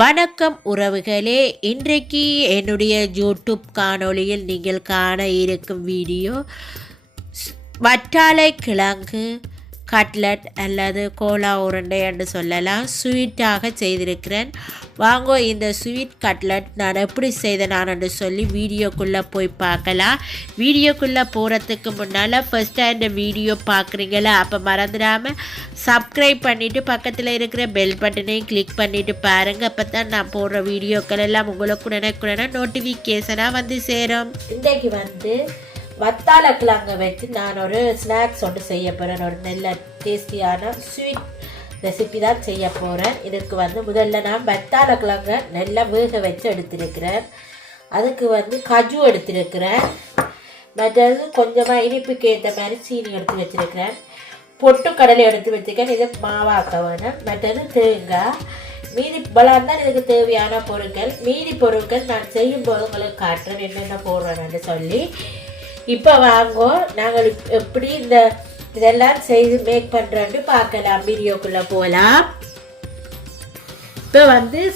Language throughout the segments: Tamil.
வணக்கம் உறவுகளே, இன்றைக்கு என்னுடைய யூடியூப் காணொளியில் நீங்கள் காண இருக்கும் வீடியோ வற்றாலை கிழங்கு கட்லட் அல்லது கோலா உருண்டை என்று சொல்லலாம். ஸ்வீட்டாக செய்திருக்கிறேன். வாங்க இந்த ஸ்வீட் கட்லட் நான் எப்படி செய்தேன் என்று சொல்லி வீடியோக்குள்ளே போய் பார்க்கலாம். வீடியோக்குள்ளே போகிறதுக்கு முன்னால் ஃபஸ்ட்டாக இந்த வீடியோ பார்க்குறீங்களா, அப்போ மறந்துடாமல் சப்ஸ்கிரைப் பண்ணிவிட்டு பக்கத்தில் இருக்கிற பெல் பட்டனையும் கிளிக் பண்ணிவிட்டு பாருங்கள். அப்போ தான் நான் போடுற வீடியோக்கள் எல்லாம் உங்களுக்கு உடனே நோட்டிஃபிகேஷனாக வந்து சேரும். இன்றைக்கு வத்தால கிழங்கு வச்சு நான் ஒரு ஸ்நாக்ஸ் ஒன்று செய்ய போகிறேன். ஒரு நல்ல டேஸ்டியான ஸ்வீட் ரெசிபி தான் செய்ய போகிறேன். இதுக்கு முதல்ல நான் வத்தால கிழங்கை நல்லா வேக வச்சு எடுத்துருக்கிறேன். அதுக்கு கஜு எடுத்துருக்கிறேன். மற்றது கொஞ்சமாக இனிப்புக்கு ஏற்ற மாதிரி சீனி எடுத்து வச்சுருக்கிறேன். பொட்டுக்கடலை எடுத்து வச்சுருக்கேன். இதை மாவாக்க வேணும். மற்றது தேங்காய். மீதி பலம் தான் இதுக்கு தேவையான பொருட்கள். மீதி பொருட்கள் நான் செய்யும்போது உங்களுக்கு காட்டுறேன் என்னென்ன போடுறேன்னு சொல்லி. இப்போ வாங்கோ நாங்கள் எப்படி இதெல்லாம் செய்து மேக் பண்ணுறோன்னு பார்க்கலாம். வீடியோக்குள்ளே போகலாம். இப்போ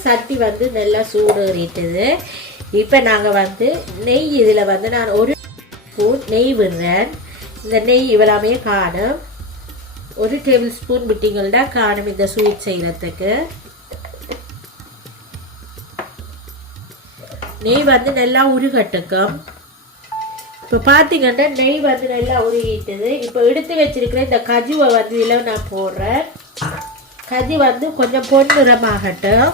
சட்டி நல்லா சூடேறிட்டுது. இப்போ நாங்கள் நெய் இதில் நான் ஒரு ஸ்பூன் நெய் விடுறேன். இந்த நெய் இவ்வளவுமே காணும். ஒரு டேபிள் ஸ்பூன் விட்டிங்கள்டா காணும் இந்த ஸ்வீட் செய்கிறதுக்கு. நெய் நல்லா உருகட்டுக்கும். இப்போ பார்த்தீங்கன்னா நெய் நல்லா உருகிட்டுது. இப்போ எடுத்து வச்சிருக்கிற இந்த கஜுவை இதில் நான் போடுறேன். கஜு கொஞ்சம் பொன்னிறமாகட்டும்.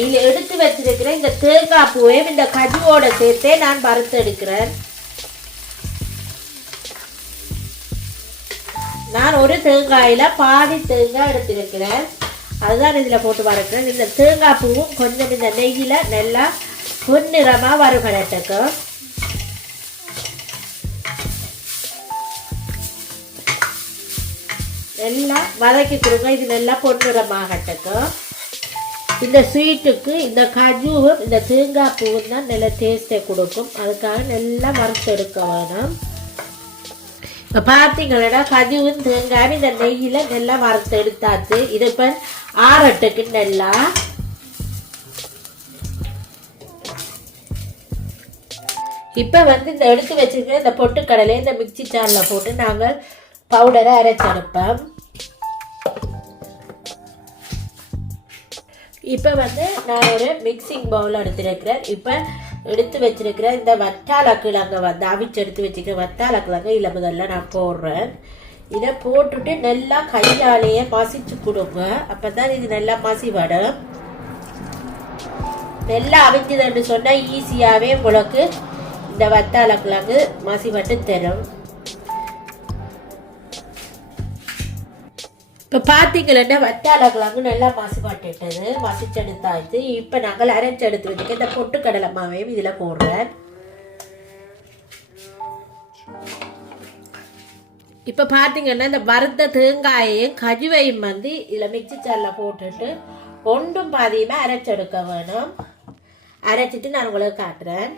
இதில் எடுத்து வச்சிருக்கிற இந்த தேங்காய் பூவையும் இந்த கஜுவோட சேர்த்தே நான் வறுத்து எடுக்கிறேன். நான் ஒரு தேங்காயில் பாதி தேங்காய் எடுத்துருக்கிறேன். அதுதான் இதில் போட்டு வறுக்கிறேன். இந்த தேங்காய் பூவும் கொஞ்சம் இந்த நெய்யில் நல்லா பொன்னிறமாக வறுபடட்டுக்கும். நல்லா வதக்கி கொடுங்க. இது நல்லா பொன்னிறமாகட்டுக்கும். இந்த ஸ்வீட்டுக்கு இந்த கஜுவும் இந்த தேங்காய் பூவும் தான் நல்லா டேஸ்ட்டை கொடுக்கும். அதுக்காக நல்லா வறுத்து எடுக்க வேணும். இப்போ பார்த்தீங்களா கஜுவும் தேங்காயும் இந்த நெய்யில் நல்லா வறுத்து எடுத்தாச்சு. இது இப்போ ஆறட்டுக்கு நல்லா. இப்போ இந்த எடுத்து வச்சிருக்கிற இந்த பொட்டுக்கடலை இந்த மிக்சி ஜாரில் போட்டு நாங்கள் பவுடரை அரைச்செடுப்போம். இப்போ நான் ஒரு மிக்சிங் பவுல் எடுத்துருக்கிறேன். இப்போ எடுத்து வச்சிருக்கிற இந்த வத்தால கிழங்கை அவிச்சு எடுத்து வச்சுக்கிற வத்தால கிழங்கு இதில் முதல்ல நான் போடுறேன். இதை போட்டுட்டு நல்லா கையாலேயே மசிச்சு கொடுங்க. அப்போ தான் இது நல்லா மசிவடும். நல்லா அவிஞ்சதுன்னு சொன்னால் ஈஸியாகவே உங்களுக்கு இந்த வத்தால கிழங்கு மசிவட்டு தரும். இப்போ பார்த்தீங்களா வத்தால கிழங்கு நல்லா மசிப்பட்டுட்டது. மசிச்செடுத்தாச்சு. இப்போ நாங்கள் அரைச்சி எடுத்து வச்சுக்க இந்த பொட்டுக்கடலை மாவையும் இதில் போடுறேன். இப்போ பார்த்தீங்கன்னா இந்த வறுத்த தேங்காயையும் கஜுவையும் இதில் மிக்சி ஜாரில் போட்டுட்டு ஒன்றும் பாதியுமே அரைச்செடுக்க வேணும். அரைச்சிட்டு நான் உங்களுக்கு காட்டுறேன்.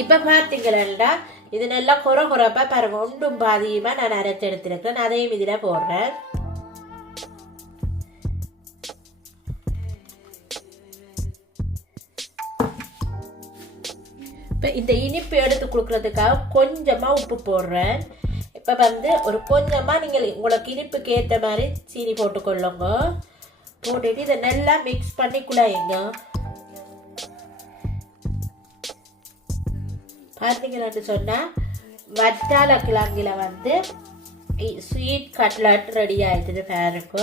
இப்போ பார்த்தீங்களா இது நல்லா குறப்பா பாருங்க. ஒன்றும் பாதியுமா நான் அரைச்சி எடுத்துருக்கேன். அதையும் இதில் போடுறேன். இப்போ இந்த இனிப்பு எடுத்து கொடுக்கறதுக்காக கொஞ்சமாக உப்பு போடுறேன். இப்போ ஒரு கொஞ்சமாக நீங்கள் உங்களுக்கு இனிப்புக்கு ஏற்ற மாதிரி சீனி போட்டுக்கொள்ளுங்க. போட்டுட்டு இதை நல்லா மிக்ஸ் பண்ணி குழாயுங்க. பார்த்தீங்கன்னு சொன்னால் வத்தால கிழங்குல ஸ்வீட் கட்லட் ரெடி ஆயிடுது பாருங்க.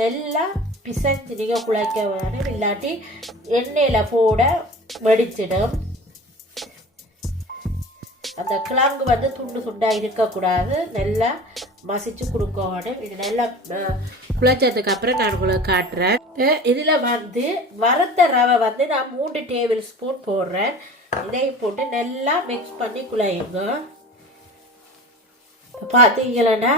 நல்லா பிசைஞ்சு நீங்கள் குழைக்க வேணும். இல்லாட்டி எண்ணெயில் போட வெடிச்சிடும். அந்த கிழங்கு துண்டு துண்டாக இருக்கக்கூடாது. நல்லா மசிச்சு கொடுக்க வேணும். இது நல்லா குழைச்சதுக்கு அப்புறம் நான் உங்களுக்கு காட்டுறேன். இதில் வறுத்த ரவை நான் 3 டேபிள் ஸ்பூன் போடுறேன். இதை போட்டு நல்லா மிக்ஸ் பண்ணி குழையுங்க. பார்த்தீங்களா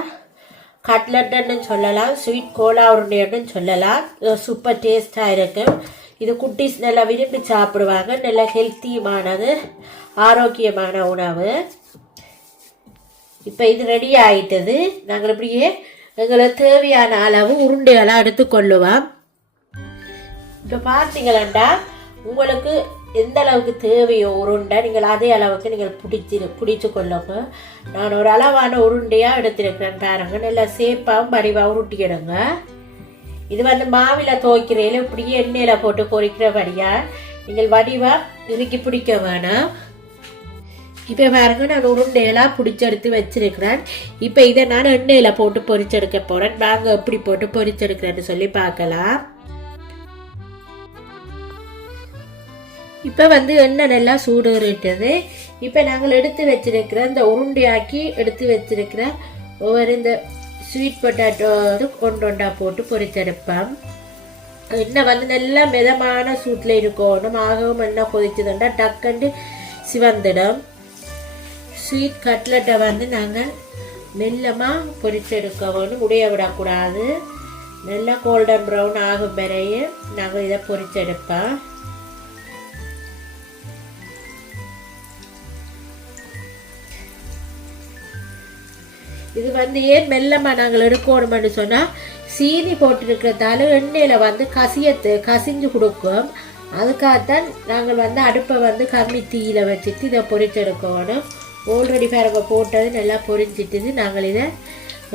கட்லட்டுன்னு சொல்லலாம், ஸ்வீட் கோலா உருண்டைன்னு சொல்லலாம். சூப்பர் டேஸ்டாக இருக்கும். இது குட்டீஸ் நல்லா விரும்பி சாப்பிடுவாங்க. நல்லா ஹெல்த்தியுமானது, ஆரோக்கியமான உணவு. இப்போ இது ரெடி ஆகிட்டது. நாங்கள் இப்படியே எங்களுக்கு தேவையான அளவு உருண்டைகளாக எடுத்துக்கொள்ளுவோம். இப்போ பார்த்தீங்களா, உங்களுக்கு எந்த அளவுக்கு தேவையோ உருண்டை நீங்கள் அதே அளவுக்கு நீங்கள் பிடிச்சி கொள்ளுங்க. நான் ஒரு அளவான உருண்டையாக எடுத்துருக்கிறேன் பாருங்க. நல்லா சேப்பாகவும் வடிவாக உருட்டிக்கிடுங்க. இது வந்து மாவில் துவைக்கிறதில் இப்படியே எண்ணெயில் போட்டு பொரிக்கிறபடியாக நீங்கள் வடிவாக இறுக்கி பிடிக்க வேணாம். இப்போ பாருங்க, நான் உருண்டையெல்லாம் பிடிச்செடுத்து வச்சிருக்கிறேன். இப்போ இதை நான் எண்ணெயில் போட்டு பொரிச்செடுக்க போகிறேன். வாங்க எப்படி போட்டு பொரிச்செடுக்கிறேன்னு சொல்லி பார்க்கலாம். இப்போ வந்து எண்ணெய் நல்லா சூடுறது. இப்போ நாங்கள் எடுத்து வச்சிருக்கிற இந்த உருண்டையாக்கி எடுத்து வச்சிருக்கிற ஒவ்வொரு இந்த ஸ்வீட் பொட்டாட்டோ ஒன்றா போட்டு பொரிச்செடுப்போம். எண்ணெய் வந்து நல்லா மிதமான சூட்டில் இருக்கணும். ஆகவும் எண்ணெய் கொதிச்சதுண்டா டக்குண்டு சிவந்துடும். ஸ்வீட் கட்லெட்டை வந்து நாங்கள் மெல்லமாக பொரிச்செடுக்க வேணும், உடைய விடக்கூடாது. நல்லா கோல்டன் ப்ரௌன் ஆகும் வரையே நாங்கள் இதை பொரிச்செடுப்போம். இது வந்து ஏன் மெல்லமாக நாங்கள் எடுக்கணும்னு சொன்னால், சீனி போட்டிருக்கிறதால எண்ணெயில் வந்து கசிஞ்சு கொடுக்கும். அதுக்காகத்தான் நாங்கள் வந்து அடுப்பை வந்து கம்மி தீயில் வச்சுட்டு இதை பொரிச்செடுக்கணும். ஆல்ரெடி பாருங்க போட்டது நல்லா பொரிஞ்சிட்டுது. நாங்கள் இதை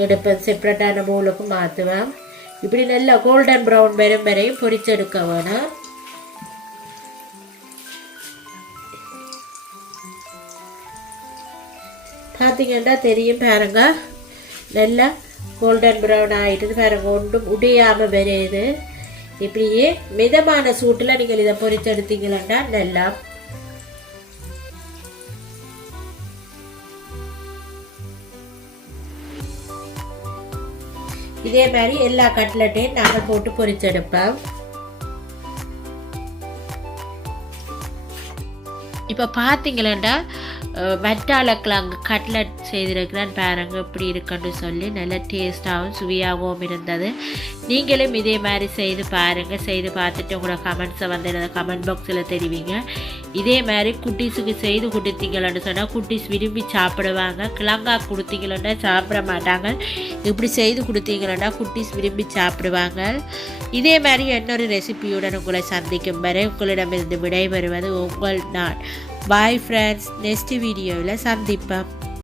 எடுப்போம், செப்ரேட்டான பவுலுக்கு மாற்றுவோம். இப்படி நல்லா கோல்டன் ப்ரௌன் வரையும் பொரிச்செடுக்க வேணும். பார்த்தீங்கன்னா தெரியும் பாருங்க, நல்லா கோல்டன் ப்ரௌன் ஆகிட்டு பாருங்க, ஒன்றும் உடையாமல் வருது. இப்படியே மிதமான சூட்டில் நீங்கள் இதை பொரிச்செடுத்தீங்கன்னா நல்லா. இதே மாதிரி எல்லா கட்லெட்டையும் நாங்கள் போட்டு பொரிச்செடுப்போம். இப்போ பார்த்தீங்களா, வெட்டாலக்கிழங்கு கட்லெட் செய்திருக்கிறேன் பாருங்க எப்படி இருக்குன்னு சொல்லி. நல்ல டேஸ்டாகவும் சுவையாகவும் இருந்தது. நீங்களும் இதே மாதிரி செய்து பாருங்கள். செய்து பார்த்துட்டு உங்களோட கமெண்ட்ஸை வந்து எனக்கு கமெண்ட் பாக்ஸில் தெரிவிங்க. இதே மாதிரி குட்டீஸுக்கு செய்து கொடுத்தீங்களன்னு சொன்னால் குட்டீஸ் விரும்பி சாப்பிடுவாங்க. கிழங்கா கொடுத்தீங்களா சாப்பிட மாட்டாங்க. இப்படி செய்து கொடுத்தீங்களா குட்டீஸ் விரும்பி சாப்பிடுவாங்க. இதே மாதிரி இன்னொரு ரெசிபியுடன் உங்களை சந்திக்கும் வரை உங்களிடமிருந்து விடைபெறுவது உங்கள் நான். Bye friends. நெக்ஸ்ட் வீடியோவில் சந்திப்போம்.